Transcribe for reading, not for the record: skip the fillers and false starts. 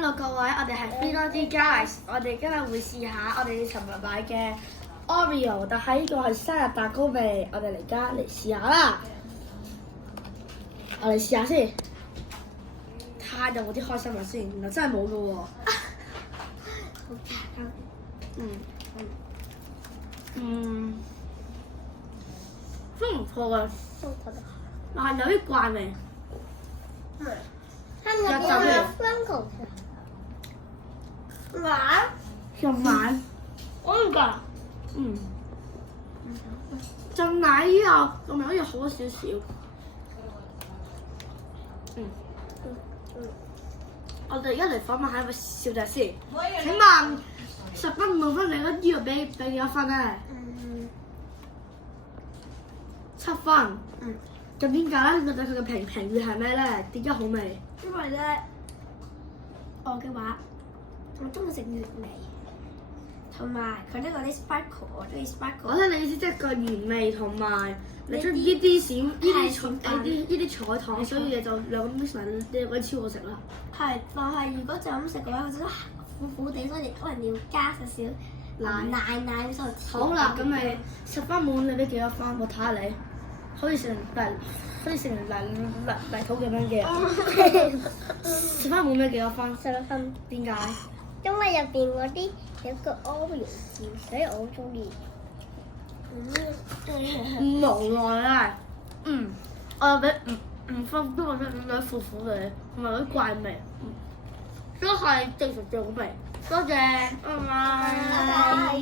Hello 各位，我哋係 Finity Guys，我哋今日會試下我哋尋日買嘅 Oreo，但係呢個係生日蛋糕味，我哋而家嚟試下啦。我哋試下先，睇下有冇啲開心嘅先，原來真係冇嘅喎。好假。都唔錯嘅，但係有啲怪味。它那个酸口的，软，又軟，浸奶呢個味好似好少少。我哋而家嚟訪問下一位小姐先。請問10分滿分，你覺得呢個俾幾多分咧？7分。咁點解咧？你覺得佢嘅評語係咩咧？點解好味？因為咧，我嘅話，我中意食原味，同埋佢呢個啲 sparkle，我中意 sparkle。我聽你意思即係個原味同埋你中意呢啲閃呢啲彩糖，所以你就兩個 mix 埋，你覺得超好食啦。係，但係如果就咁食嘅話，我覺得苦苦地，所以可能要加少少奶所以好啦，咁你10分滿，你俾幾多分？我睇下你，好似成泥土咁樣嘅。10分滿俾幾多分？10分。點解？因為入邊嗰啲有個 Oreo 字，所以我好中意。無奈啦。我俾5分，都覺得有啲苦苦嘅，同埋有啲怪味。都係正常最好味。多謝，拜拜。